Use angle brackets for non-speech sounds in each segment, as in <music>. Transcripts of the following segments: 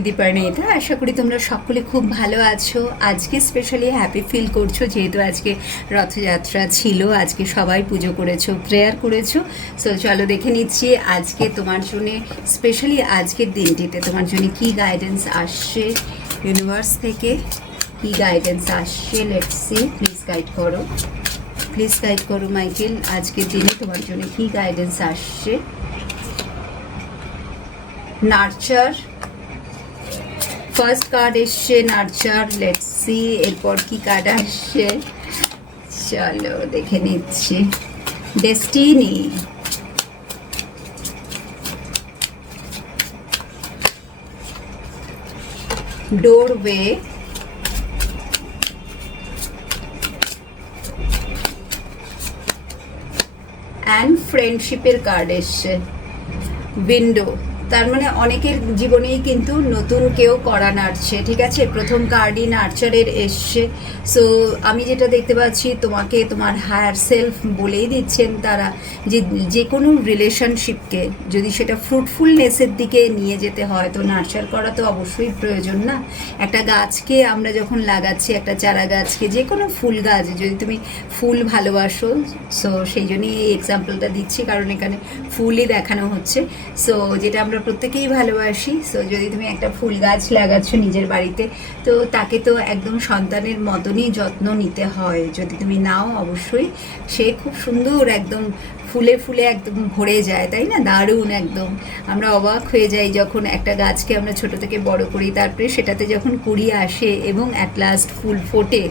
আমি দীপার্ণিতা আশা করি তোমরা সকলে খুব ভালো আছো। আজকে স্পেশালি হ্যাপি ফিল করছ, যেহেতু আজকে রথযাত্রা ছিল, আজকে সবাই পুজো করেছ প্রেয়ার করেছ। সো চলো দেখে নিচ্ছি আজকে তোমার জন্যে স্পেশালি আজকের দিনটিতে তোমার জন্য কি গাইডেন্স আসছে ইউনিভার্স থেকে? কি গাইডেন্স আসছে? লেটস সি প্লিজ গাইড করো। প্লিজ গাইড করো, মাইকেল, আজকের দিনে তোমার জন্য কি গাইডেন্স আসছে? নার্চার ফার্স্ট কার্ড এসছে নার্চার লেটস সি এরপর কি কার্ড আসছে? চলো দেখে নিচ্ছি। ডেস্টিনি ডোরওয়ে অ্যান্ড ফ্রেন্ডশিপের কার্ড এসছে। উইন্ডো তার মানে অনেকের জীবনেই কিন্তু নতুন কেউ করা নাড়ছে, ঠিক আছে? প্রথম কার্ডই নার্চারের এসছে। সো আমি যেটা দেখতে পাচ্ছি, তোমাকে তোমার হায়ার সেলফ বলেই দিচ্ছেন তারা যে যে কোনো রিলেশনশিপকে যদি সেটা ফ্রুটফুলনেসের দিকে নিয়ে যেতে হয়, তো নার্চার করা তো অবশ্যই প্রয়োজন না। একটা গাছকে আমরা যখন লাগাচ্ছি, একটা চারা গাছকে যে কোনো ফুল গাছ, যদি তুমি ফুল ভালোবাসো সো সেই জন্যই এই এক্সাম্পলটা দিচ্ছি, কারণ এখানে ফুলই দেখানো হচ্ছে। সো যেটা আমরা প্রত্যেকেই ভালোবাসি। সো যদি তুমি একটা ফুল গাছ লাগাচ্ছ নিজের বাড়িতে, তো তাকে তো একদম সন্তানের মতনই যত্ন নিতে হয়। যদি তুমি নাও, অবশ্যই। সে খুব সুন্দর একদম ফুলে ফুলে একদম ভরে যায়, তাই না? দারুণ একদম। আমরা অবাক হয়ে যাই যখন একটা গাছকে আমরা ছোট থেকে বড় করি, তারপরে সেটাতে যখন কুড়ি আসে এবং অ্যাট লাস্ট ফুল ফোটে,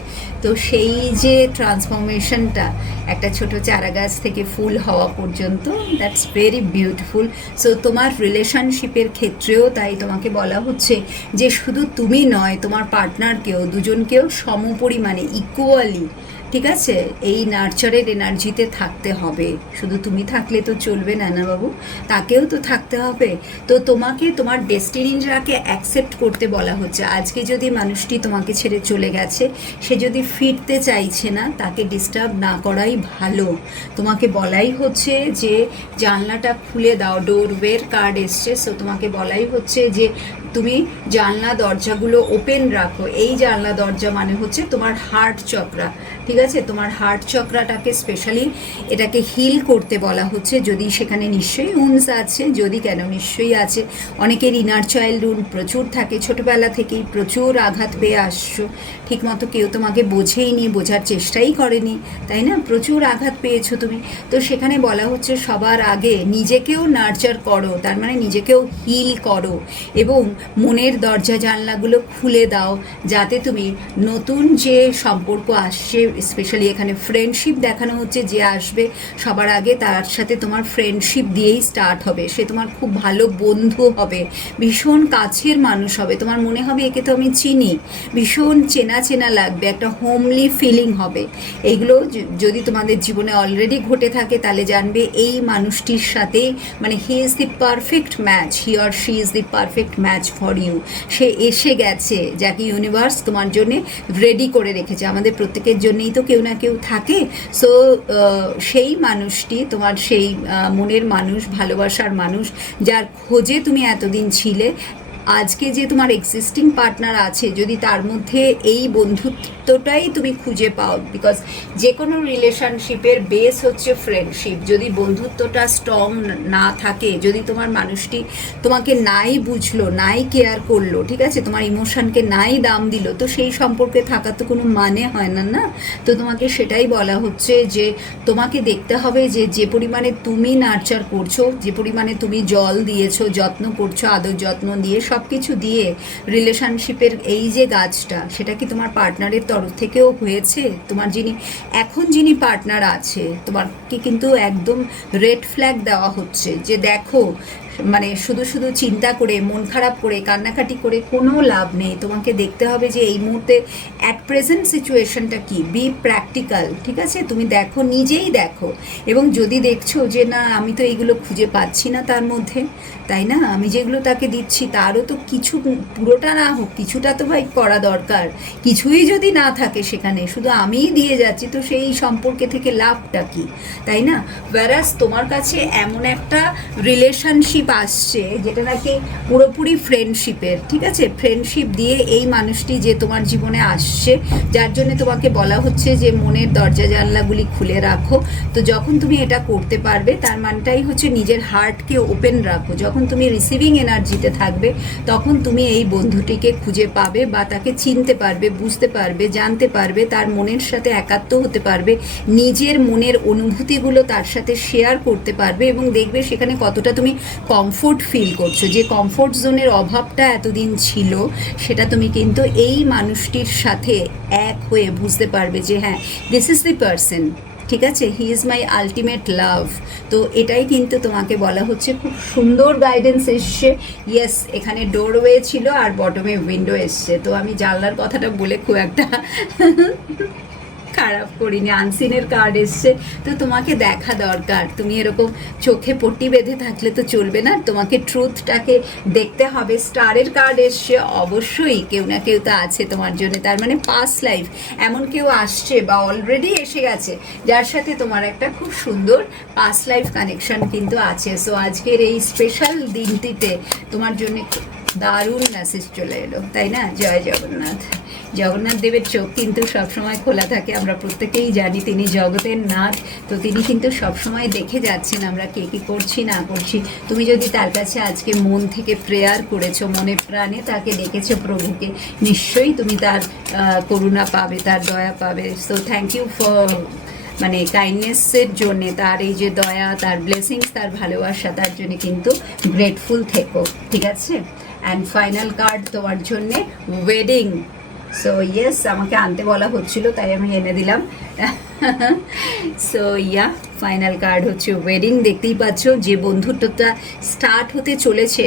তো সেই যে ট্রান্সফরমেশনটা একটা ছোট চারা গাছ থেকে ফুল হওয়া পর্যন্ত দ্যাটস ভেরি বিউটিফুল সো তোমার রিলেশনশিপের ক্ষেত্রেও তাই তোমাকে বলা হচ্ছে যে, শুধু তুমি নয়, তোমার পার্টনারকেও দুজনকেও সমপরিমাণে ইকুয়ালি ঠিক আছে? এই নার্চারের এনার্জিতে থাকতে হবে। শুধু তুমি থাকলে তো চলবে না না বাবু। তাকেও তো থাকতে হবে। তো তোমাকে, তোমার ডেস্টিনিটাকে অ্যাকসেপ্ট করতে বলা হচ্ছে। আজকে যদি মানুষটি তোমাকে ছেড়ে চলে গেছে, সে যদি ফিরতে চাইছে না, তাকে ডিস্টার্ব না করাই ভালো। তোমাকে বলাই হচ্ছে যে, জানলাটা খুলে দাও ডোরওয়ের কার্ড এসছে। সো তোমাকে বলাই হচ্ছে যে তুমি জানলা দরজাগুলো ওপেন রাখো। এই জানলা দরজা মানে হচ্ছে তোমার হার্ট চক্রা ঠিক আছে? তোমার হার্ট চক্রাটাকে স্পেশালি এটাকে হিল করতে বলা হচ্ছে। যদি সেখানে নিশ্চয়ই উন্স আছে, যদি কেন নিশ্চয়ই আছে। অনেকের ইনার চাইল্ড উন প্রচুর থাকে। ছোটোবেলা থেকেই প্রচুর আঘাত পেয়ে আসছো। ঠিকমতো কেউ তোমাকে বোঝেই নি বোঝার চেষ্টাই করেনি। তাই না? প্রচুর আঘাত পেয়েছ তুমি। তো সেখানে বলা হচ্ছে সবার আগে নিজেকেও নার্চার করো। তার মানে নিজেকেও হিল করো। এবং মনের দরজা জানলাগুলো খুলে দাও, যাতে তুমি নতুন যে সম্পর্ক আসছে স্পেশালি এখানে ফ্রেন্ডশিপ দেখানো হচ্ছে, যে আসবে, সবার আগে তার সাথে তোমার ফ্রেন্ডশিপ দিয়েই স্টার্ট হবে। সে তোমার খুব ভালো বন্ধু হবে, ভীষণ কাছের মানুষ হবে। তোমার মনে হবে একে তো আমি চিনি, ভীষণ চেনা চেনা লাগবে, একটা হোমলি ফিলিং হবে। এইগুলো যদি তোমাদের জীবনে অলরেডি ঘটে থাকে, তাহলে জানবে এই মানুষটির সাথে মানে he is the perfect match he or she is the perfect match for you সে এসে গেছে, যাকে ইউনিভার্স তোমার জন্যে রেডি করে রেখেছে। আমাদের প্রত্যেকের জন্যেই তো কেউ না কেউ থাকে। সো সেই মানুষটি, তোমার সেই মনের মানুষ, ভালোবাসার মানুষ, যার খোঁজে তুমি এতদিন ছিলে আজকে যে তোমার এক্সিস্টিং পার্টনার আছে, যদি তার মধ্যে এই বন্ধুত্বটাই তুমি খুঁজে পাও বিকজ যে কোনো রিলেশনশিপের বেস হচ্ছে ফ্রেন্ডশিপ যদি বন্ধুত্বটা স্ট্রং না থাকে, যদি তোমার মানুষটি তোমাকে নাই বুঝলো, নাই কেয়ার করল, ঠিক আছে? তোমার ইমোশনকে নাই দাম দিল, তো সেই সম্পর্কে থাকার তো কোনো মানে হয় না না? তো তোমাকে সেটাই বলা হচ্ছে যে, তোমাকে দেখতে হবে যে যে পরিমাণে তুমি নার্চার করছ, যে পরিমাণে তুমি জল দিয়েছ, যত্ন করছ, আদর যত্ন দিয়ে সব কিছু দিয়ে রিলেশনশিপের এই যে গাছটা, সেটা কি তোমার পার্টনারের তরফ থেকেও হয়েছে? তোমার যিনি, এখন যিনি পার্টনার আছে তোমাকে কিন্তু একদম রেড ফ্ল্যাগ দেওয়া হচ্ছে যে দেখো মানে শুধু শুধু চিন্তা করে, মন খারাপ করে, কান্নাকাটি করে কোনো লাভ নেই। তোমাকে দেখতে হবে যে এই মুহূর্তে অ্যাট প্রেজেন্ট সিচুয়েশনটা কি? বি প্র্যাকটিক্যাল ঠিক আছে? তুমি দেখো, নিজেই দেখো। এবং যদি দেখছ যে না, আমি তো এইগুলো খুঁজে পাচ্ছি না তার মধ্যে, তাই না? আমি যেগুলো তাকে দিচ্ছি তারও তো কিছু পুরোটা না হোক, কিছুটা তো ভাই করা দরকার। কিছুই যদি না থাকে সেখানে, শুধু আমিই দিয়ে যাচ্ছি, তো সেই সম্পর্কে থেকে লাভটা কি? তাই না? ওয়ারাস তোমার কাছে এমন একটা রিলেশনশিপ আসছে, যেটা নাকি পুরোপুরি ফ্রেন্ডশিপের ঠিক আছে? ফ্রেন্ডশিপ দিয়ে এই মানুষটি যে তোমার জীবনে আসছে, যার জন্য তোমাকে বলা হচ্ছে যে মনের দরজা জানলাগুলি খুলে রাখো। তো যখন তুমি এটা করতে পারবে, তার মানটাই হচ্ছে নিজের হার্টকে ওপেন রাখো। যখন তুমি রিসিভিং এনার্জিতে থাকবে, তখন তুমি এই বন্ধুটিকে খুঁজে পাবে বা তাকে চিনতে পারবে, বুঝতে পারবে, জানতে পারবে, তার মনের সাথে একাত্ম হতে পারবে, নিজের মনের অনুভূতিগুলো তার সাথে শেয়ার করতে পারবে এবং দেখবে সেখানে কতটা তুমি কমফোর্ট ফিল করছ, যে কমফোর্ট জোনের অভাবটা এতদিন ছিল, সেটা তুমি কিন্তু এই মানুষটির সাথে এক হয়ে বুঝতে পারবে যে হ্যাঁ দিস ইজ দি পার্সন ঠিক আছে? হি ইজ মাই আলটিমেট লাভ তো এটাই কিন্তু তোমাকে বলা হচ্ছে, খুব সুন্দর গাইডেন্স এসছে। ইয়েস এখানে ডোরওয়ে ছিল আর বটমে উইন্ডো এসছে। তো আমি জানলার কথাটা বলে খুব একটা খারাপ করিনি। আনসিনের কার্ড এসছে, তো তোমাকে দেখা দরকার। তুমি এরকম চোখে পট্টি বেঁধে থাকলে তো চলবে না তোমাকে ট্রুথটাকে দেখতে হবে। স্টারের কার্ড এসছে, অবশ্যই কেউ না কেউ তো আছে তোমার জন্য। তার মানে পাস লাইফ এমন কেউ আসছে বা অলরেডি এসে গেছে, যার সাথে তোমার একটা খুব সুন্দর পাস লাইফ কানেকশন কিন্তু আছে। সো আজকের এই স্পেশাল দিনটিতে তোমার জন্য দারুণ মেসেজ চলে এলো, তাই না? জয় জগন্নাথ। জগন্নাথ দেবের চোখ কিন্তু সবসময় খোলা থাকে। আমরা প্রত্যেকেই জানি তিনি জগতের নাথ। তো তিনি কিন্তু সবসময় দেখে যাচ্ছেন আমরা কে কী করছি, না করছি। তুমি যদি তার কাছে আজকে মন থেকে প্রেয়ার করেছ, মনে প্রাণে তাকে ডেকেছো প্রভুকে, নিশ্চয়ই তুমি তার করুণা পাবে, তার দয়া পাবে। সো থ্যাংক ইউ ফর মানে কাইন্ডনেসের জন্যে, তার এই যে দয়া, তার ব্লেসিংস তার ভালোবাসা, তার জন্য কিন্তু গ্রেটফুল থেকো, ঠিক আছে? অ্যান্ড ফাইনাল কার্ড তোমার জন্যে ওয়েডিং সো ইয়েস আমাকে আনতে বলা হচ্ছিল, তাই আমি এনে দিলাম। সো ইয়া ফাইনাল কার্ড হচ্ছে ওয়েডিং দেখতেই পাচ্ছ যে বন্ধুত্বটা স্টার্ট হতে চলেছে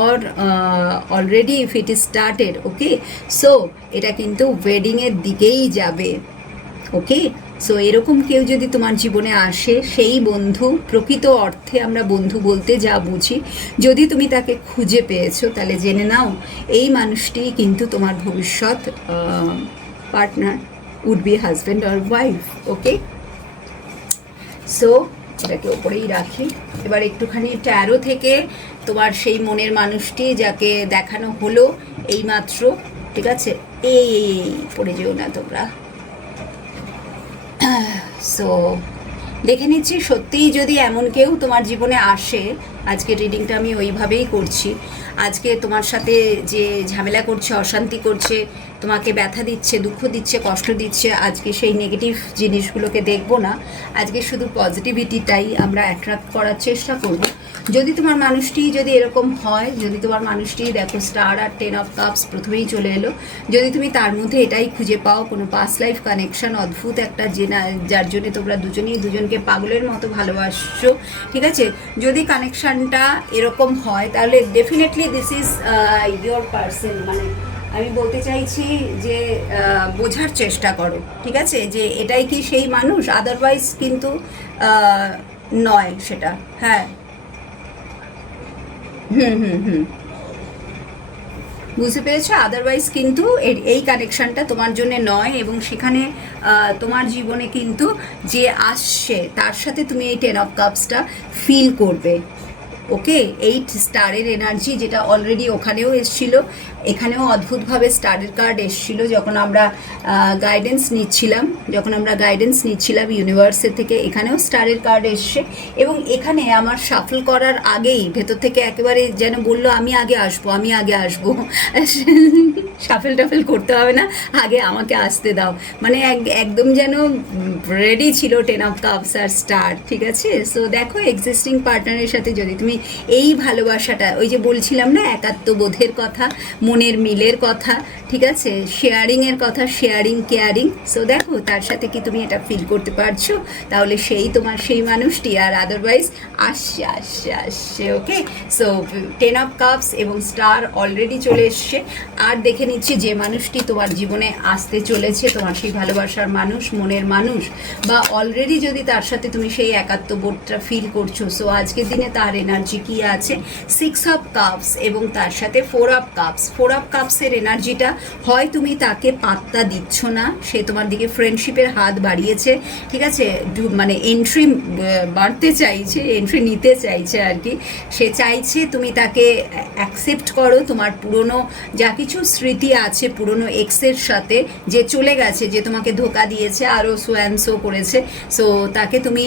or already if it is started okay so এটা কিন্তু ওয়েডিংয়ের দিকেই যাবে ওকে সো এরকম কেউ যদি তোমার জীবনে আসে, সেই বন্ধু, প্রকৃত অর্থে আমরা বন্ধু বলতে যা বুঝি, যদি তুমি তাকে খুঁজে পেয়েছ, তাহলে জেনে নাও, এই মানুষটি কিন্তু তোমার ভবিষ্যৎ partner would be husband or wife okay so এটাকে ওপরেই রাখি। এবার একটুখানি ট্যারো থেকে তোমার সেই মনের মানুষটি যাকে দেখানো হলো, এইমাত্র, ঠিক আছে? এই, পড়ে যেও না তোমরা। সো দেখে নিচ্ছি সত্যিই যদি এমন কেউ তোমার জীবনে আসে আজকে রিডিংটা আমি ওইভাবেই করছি। আজকে তোমার সাথে যে ঝামেলা করছে, অশান্তি করছে, তোমাকে ব্যথা দিচ্ছে, দুঃখ দিচ্ছে, কষ্ট দিচ্ছে, আজকে সেই নেগেটিভ জিনিসগুলোকে দেখব না। আজকে শুধু পজিটিভিটিটাই আমরা অ্যাট্রাক্ট করার চেষ্টা করব। যদি তোমার মানুষটি যদি এরকম হয়, যদি তোমার মানুষটি দেখো স্টার আর টেন অফ কাপস প্রথমেই চলে এলো, যদি তুমি তার মধ্যে এটাই খুঁজে পাও, কোনো পাস লাইফ কানেকশন অদ্ভুত একটা জেনা, যার জন্য তোমরা দুজনেই দুজনকে পাগলের মতো ভালোবাসছো, ঠিক আছে? যদি কানেকশনটা এরকম হয়, তাহলে definitely this is your person মানে আমি বলতে চাইছি যে বোঝার চেষ্টা করো, ঠিক আছে? যে এটাই কি সেই মানুষ? আদারওয়াইজ কিন্তু নয় সেটা হ্যাঁ। হুম হুম হুম। বুঝতে পেরেছ? আদারওয়াইজ কিন্তু এই কানেকশনটা তোমার জন্য নয় এবং সেখানে তোমার জীবনে কিন্তু যে আসছে, তার সাথে তুমি এই টেন অফ কাপসটা ফিল করবে। ওকে এইট স্টারের এনার্জি যেটা অলরেডি ওখানেও এসছিল। এখানেও অদ্ভুতভাবে স্টারের কার্ড এসছিল যখন আমরা গাইডেন্স নিচ্ছিলাম। যখন আমরা গাইডেন্স নিচ্ছিলাম ইউনিভার্সের থেকে, এখানেও স্টারের কার্ড এসছে। এবং এখানে আমার সাফল করার আগেই, ভেতর থেকে একেবারে যেন বলল, আমি আগে আসব, আমি আগে আসব। <laughs> সাফেল টাফেল করতে হবে না, আগে আমাকে আসতে দাও। মানে এক- একদম যেন রেডি ছিল টেন অফ কাপস আর স্টার ঠিক আছে? সো দেখো এক্সিস্টিং পার্টনারের সাথে যদি তুমি এই ভালোবাসাটা, ওই যে বলছিলাম না, একাত্মবোধের কথা, মনের মিলের কথা, ঠিক আছে? শেয়ারিংয়ের কথা শেয়ারিং কেয়ারিং সো দেখো, তার সাথে কি তুমি এটা ফিল করতে পারছ? তাহলে সেই তোমার, সেই মানুষটি আর আদারওয়াইজ আসছে আসছে আসছে okay so ten of cups এবং স্টার অলরেডি চলে এসছে। আর দেখে নিচ্ছি যে মানুষটি তোমার জীবনে আসতে চলেছে, তোমার সেই ভালোবাসার মানুষ, মনের মানুষ। বা অলরেডি যদি তার সাথে তুমি সেই একাত্মবোধটা ফিল করছ সো আজকের দিনে তার এনার্জি এনার্জি কি আছে? সিক্স অফ কাপস এবং তার সাথে four of cups four of কাপসের এনার্জিটা হয় তুমি তাকে পাত্তা দিচ্ছ না। সে তোমার দিকে ফ্রেন্ডশিপের হাত বাড়িয়েছে। ঠিক আছে? মানে এন্ট্রি বাড়তে চাইছে এন্ট্রি নিতে চাইছে আর কি। সে চাইছে তুমি তাকে অ্যাকসেপ্ট করো তোমার পুরনো যা কিছু স্মৃতি আছে, পুরনো এক্সের সাথে যে চলে গেছে, যে তোমাকে ধোকা দিয়েছে আরও সোয়ানসো করেছে। সো তাকে তুমি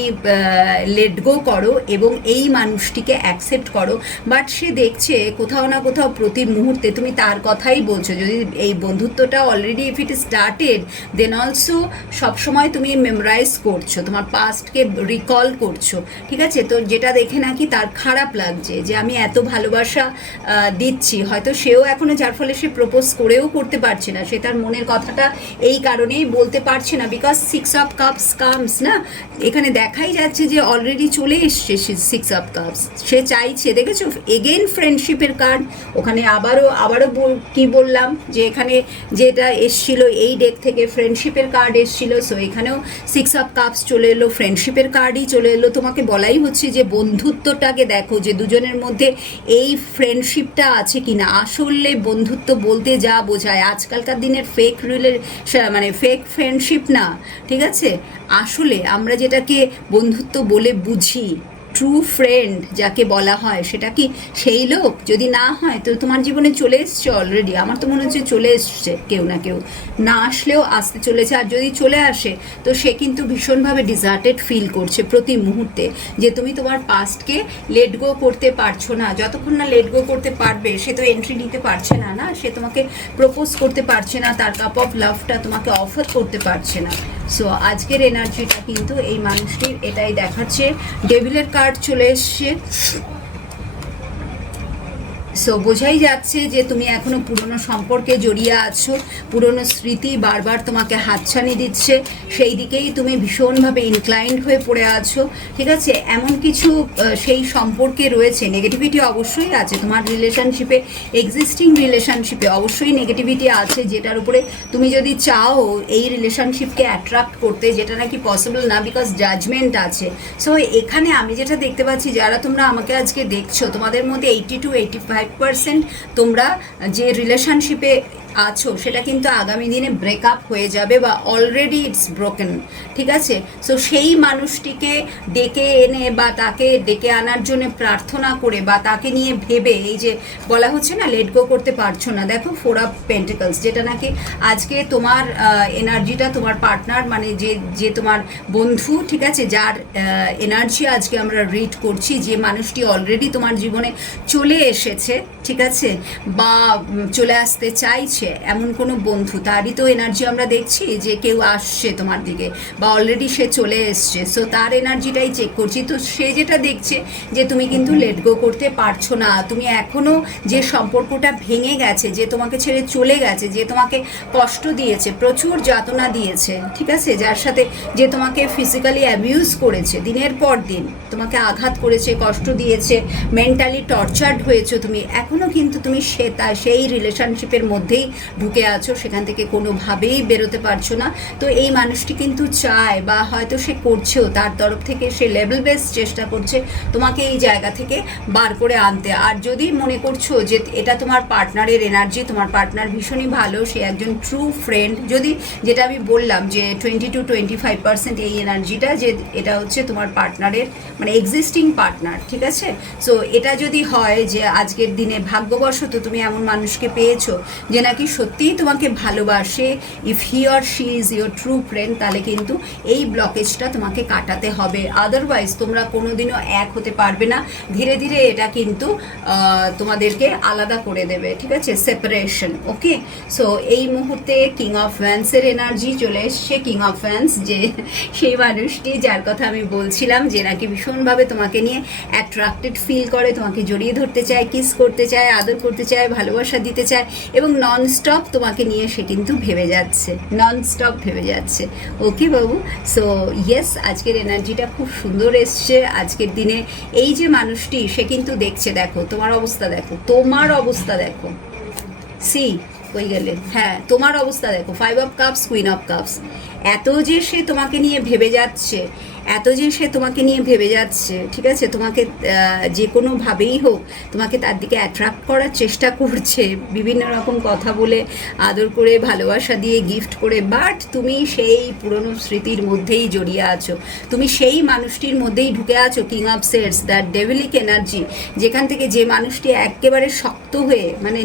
লেট গো করো এবং এই মানুষটিকে অ্যাকসেপ্ট করো বাট সে দেখছে কোথাও না কোথাও প্রতি মুহূর্তে, তুমি তার কথাই বলছো। যদি এই বন্ধুত্বটা already if it started then also সবসময় তুমি মেমোরাইজ করছ, তোমার পাস্টকে রিকল করছ। ঠিক আছে? তো যেটা দেখে নাকি তার খারাপ লাগছে যে আমি এত ভালোবাসা দিচ্ছি। হয়তো সেও এখনও যার ফলে সে প্রপোজ করেও করতে পারছে না। সে তার মনের কথাটা এই কারণেই বলতে পারছে না because six of cups comes না? এখানে দেখাই যাচ্ছে যে অলরেডি চলে এসছে সিক্স অফ কাপস সে চাইছে, দেখেছ? এগেন ফ্রেন্ডশিপের কার্ড ওখানে আবারও আবারও কি বললাম? যে এখানে যেটা এসছিল, এই ডেক থেকে ফ্রেন্ডশিপের কার্ড এসছিল। সো এখানেও সিক্স অফ কাপস চলে এলো ফ্রেন্ডশিপের কার্ডই চলে এলো। তোমাকে বলাই হচ্ছে যে বন্ধুত্বটাকে দেখো, যে দুজনের মধ্যে এই ফ্রেন্ডশিপটা আছে কিনা। আসলে বন্ধুত্ব বলতে যা বোঝায়, আজকালকার দিনের ফেক রিলে মানে ফেক ফ্রেন্ডশিপ না, ঠিক আছে? আসলে আমরা যেটাকে বন্ধুত্ব বলে বুঝি ট্রু ফ্রেন্ড যাকে বলা হয়, সেটা কি সেই লোক? যদি না হয়, তো তোমার জীবনে চলে এসছে অলরেডি আমার তো মনে হচ্ছে চলে এসছে কেউ না কেউ। না আসলেও আসতে চলেছে। আর যদি চলে আসে, তো সে কিন্তু ভীষণভাবে ডিজার্টেড ফিল করছে প্রতি মুহূর্তে যে তুমি তোমার পাস্টকে লেট গো করতে পারছ না। যতক্ষণ না লেট গো করতে পারবে, সে তো এন্ট্রি নিতে পারছে না না? সে তোমাকে প্রপোজ করতে পারছে না। তার কাপ অফ লাভটা তোমাকে অফার করতে পারছে না। সো আজকের এনার্জিটা কিন্তু এই মানুষটির এটাই দেখাচ্ছে। ডেভিলের কার্ড চলে এসছে। সো বোঝাই যাচ্ছে যে তুমি এখনও পুরনো সম্পর্কে জড়িয়ে আছো, পুরনো স্মৃতি বারবার তোমাকে হাতছানি দিচ্ছে, সেই দিকেই তুমি ভীষণভাবে ইনক্লাইন্ড হয়ে পড়ে আছো, ঠিক আছে? এমন কিছু সেই সম্পর্কে রয়েছে নেগেটিভিটি অবশ্যই আছে, তোমার রিলেশনশিপে এক্সিস্টিং রিলেশনশিপে অবশ্যই নেগেটিভিটি আছে, যেটার উপরে তুমি যদি চাও এই রিলেশনশিপকে অ্যাট্রাক্ট করতে, যেটা নাকি পসিবল না বিকজ জাজমেন্ট আছে। সো এখানে আমি যেটা দেখতে পাচ্ছি, যারা তোমরা আমাকে আজকে দেখছ, তোমাদের মধ্যে eighty to eighty five percent তোমরা যে রিলেশনশিপে আছো, সেটা কিন্তু আগামী দিনে ব্রেকআপ হয়ে যাবে বা অলরেডি ইটস ব্রোকেন ঠিক আছে? সো সেই মানুষটিকে ডেকে এনে বা তাকে ডেকে আনার জন্য প্রার্থনা করে বা তাকে নিয়ে ভেবে, এই যে বলা হচ্ছে না লেট গো করতে পারছ না, দেখো ফোর অফ পেন্টিকলস যেটা নাকি আজকে তোমার এনার্জিটা তোমার পার্টনার মানে যে যে তোমার বন্ধু, ঠিক আছে, যার এনার্জি আজকে আমরা রিড করছি, যে মানুষটি অলরেডি তোমার জীবনে চলে এসেছে ঠিক আছে? বা চলে আসতে চাইছে এমন কোনো বন্ধু, তারই তো এনার্জি আমরা দেখছি যে কেউ আসছে তোমার দিকে বা অলরেডি সে চলে এসছে। সো তার এনার্জিটাই চেক করছি। তো সে যেটা দেখছে যে তুমি কিন্তু লেট গো করতে পারছ না, তুমি এখনও যে সম্পর্কটা ভেঙে গেছে, যে তোমাকে ছেড়ে চলে গেছে, যে তোমাকে কষ্ট দিয়েছে, প্রচুর যাতনা দিয়েছে, ঠিক আছে? যার সাথে যে তোমাকে ফিজিক্যালি অ্যাবিউজ করেছে, দিনের পর দিন তোমাকে আঘাত করেছে, কষ্ট দিয়েছে মেন্টালি টর্চার্ড হয়েছো তুমি এখনও কিন্তু তুমি সে তা, সেই রিলেশনশিপের মধ্যেই ঢুকে আছো, সেখান থেকে কোনোভাবেই বেরোতে পারছ না। তো এই মানুষটি কিন্তু চায় বা হয়তো সে করছেও, তার তরফ থেকে সে লেভেল বেস চেষ্টা করছে তোমাকে এই জায়গা থেকে বার করে আনতে। আর যদি মনে করছ যে এটা তোমার পার্টনারের এনার্জি তোমার পার্টনার ভীষণই ভালো, সে একজন ট্রু ফ্রেন্ড যদি যেটা আমি বললাম যে twenty to twenty five percent এই এনার্জিটা যে এটা হচ্ছে তোমার পার্টনারের মানে এক্সিস্টিং পার্টনার ঠিক আছে? সো এটা যদি হয় যে আজকের দিনে ভাগ্যবশত তুমি এমন মানুষকে পেয়েছ যে নাকি সত্যিই তোমাকে ভালোবাসে। If he she is your true friend তাহলে কিন্তু এই ব্লকেজটা তোমাকে কাটাতে হবে। আদারওয়াইজ তোমরা কোনোদিনও এক হতে পারবে না। ধীরে ধীরে এটা কিন্তু তোমাদেরকে আলাদা করে দেবে, ঠিক আছে? সেপারেশন ওকে সো এই মুহূর্তে কিং অফ ফ্যান্সের এনার্জি চলে এসছে। কিং অফ ফ্যান্স যে, সেই মানুষটি যার কথা আমি বলছিলাম যে নাকি ভীষণভাবে তোমাকে নিয়ে অ্যাট্রাক্টেড ফিল করে, তোমাকে জড়িয়ে ধরতে চায় কিস করতে চায়, আদর করতে চায়, ভালোবাসা দিতে চায় এবং নন স্টপ তোমাকে নিয়ে সে কিন্তু ভেবে যাচ্ছে নন স্টপ ভেবে যাচ্ছে। ওকে বাবু সো ইয়েস আজকের এনার্জিটা খুব সুন্দর এসছে। আজকের দিনে এই যে মানুষটি, সে কিন্তু দেখছে, দেখো, তোমার অবস্থা দেখো, তোমার অবস্থা দেখো। সি, কই গেলে? হ্যাঁ তোমার অবস্থা দেখো five of cups queen of cups এত যে সে তোমাকে নিয়ে ভেবে যাচ্ছে এত যে সে তোমাকে নিয়ে ভেবে যাচ্ছে, ঠিক আছে? তোমাকে যে কোনোভাবেই হোক, তোমাকে তার দিকে অ্যাট্রাক্ট করার চেষ্টা করছে, বিভিন্ন রকম কথা বলে, আদর করে, ভালোবাসা দিয়ে গিফট করে বাট তুমি সেই পুরনো স্মৃতির মধ্যেই জড়িয়ে আছো। তুমি সেই মানুষটির মধ্যেই ঢুকে আছো king of sets that devilish energy যেখান থেকে যে মানুষটি একেবারে শক্ত হয়ে মানে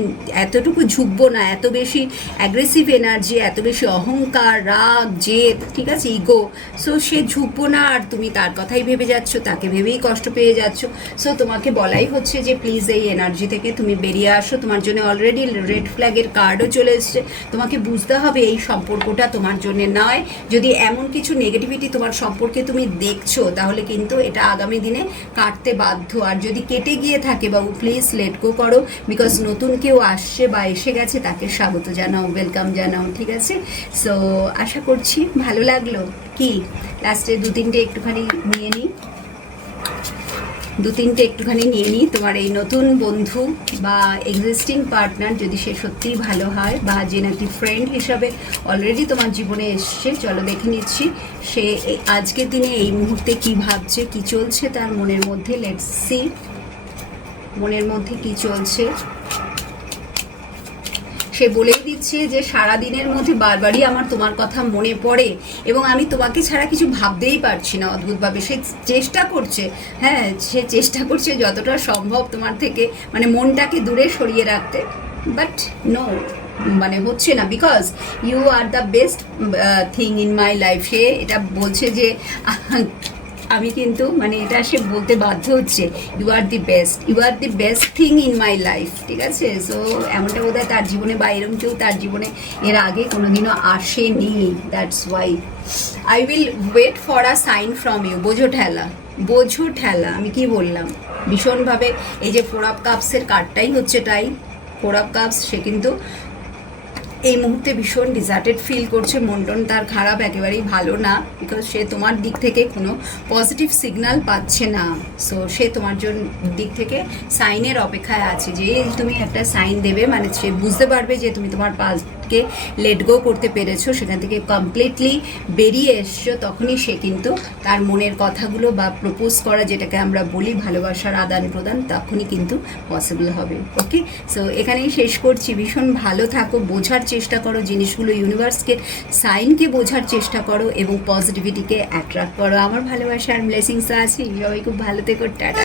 এতটুকু ঝুঁকবো না, এত বেশি অ্যাগ্রেসিভ এনার্জি এত বেশি অহংকার, রাগ, জেদ, ঠিক আছে? ইগো সো সে ঝুঁকবো না আর তুমি তার কথাই ভেবে যাচ্ছ, তাকে ভেবেই কষ্ট পেয়ে যাচ্ছ। সো তোমাকে বলাই হচ্ছে যে প্লিজ এই এনার্জি থেকে তুমি বেরিয়ে আসো। তোমার জন্য অলরেডি রেড ফ্ল্যাগের কার্ডও চলে এসছে। তোমাকে বুঝতে হবে এই সম্পর্কটা তোমার জন্য নয়। যদি এমন কিছু নেগেটিভিটি তোমার সম্পর্কে তুমি দেখছ, তাহলে কিন্তু এটা আগামী দিনে কাটতে বাধ্য। আর যদি কেটে গিয়ে থাকে, বাবু প্লিজ লেট গো করো। বিকজ নতুন কেউ আসছে বা এসে গেছে, তাকে স্বাগত জানাও ওয়েলকাম জানাও, ঠিক আছে? সো আশা করছি ভালো লাগল। কি? লাস্টে দু তিনটে একটুখানি নিয়ে নিই দু তিনটে একটুখানি নিয়ে নিই তোমার এই নতুন বন্ধু বা এক্সিস্টিং পার্টনার যদি সে সত্যিই ভালো হয় বা যে নাকি ফ্রেন্ড হিসাবে অলরেডি তোমার জীবনে এসছে, চলো দেখে নিচ্ছি সে আজকের দিনে এই মুহূর্তে কি ভাবছে, কি চলছে তার মনের মধ্যে? লেটস মনের মধ্যে কি চলছে? সে বলেই দিচ্ছে যে সারা দিনের মধ্যে বারবারই আমার তোমার কথা মনে পড়ে এবং আমি তোমাকে ছাড়া কিছু ভাবতেই পারছি না। অদ্ভুতভাবে সে চেষ্টা করছে হ্যাঁ সে চেষ্টা করছে যতটা সম্ভব তোমার থেকে মানে মনটাকে দূরে সরিয়ে রাখতে। বাট নো মানে হচ্ছে না because you are the best thing in my life এটা বলছে যে আমি কিন্তু মানে এটা সে বলতে বাধ্য হচ্ছে you are the best you are the best thing in my life ঠিক আছে? সো এমনটা বোধ তার জীবনে বা এরম কেউ তার জীবনে এর আগে কোনোদিনও আসেনি that's why I will wait for a sign from you বোঝো ঠেলা বোঝো ঠেলা, আমি কি বললাম? ভীষণভাবে এই যে ফোর আপ কাপসের কার্ডটাই হচ্ছে তাই। ফোর আপ কাপস সে কিন্তু এই মুহূর্তে ভীষণ ডিজার্টেড ফিল করছে। মন্ডন তার খারাপ একেবারেই ভালো না বিকজ সে তোমার দিক থেকে কোনো পজিটিভ সিগনাল পাচ্ছে না। সো সে তোমার জন্য দিক থেকে সাইনের অপেক্ষায় আছে যে, তুমি একটা সাইন দেবে মানে সে বুঝতে পারবে যে তুমি তোমার পাস্টকে লেট গো করতে পেরেছ, সেখান থেকে কমপ্লিটলি বেরিয়ে এসছো, তখনই সে কিন্তু তার মনের কথাগুলো বা প্রপোজ করা যেটাকে আমরা বলি ভালোবাসার আদান প্রদান, তখনই কিন্তু পসিবল হবে। ওকে সো এখানেই শেষ করছি। ভীষণ ভালো থাকো, বোঝার চেষ্টা করো জিনিসগুলো ইউনিভার্সকে সাইনকে বোঝার চেষ্টা করো এবং পজিটিভিটিকে অ্যাট্রাক্ট করো। আমার ভালোবাসার ব্লেসিংস আছে সবাই খুব ভালো থেকো, টাটা।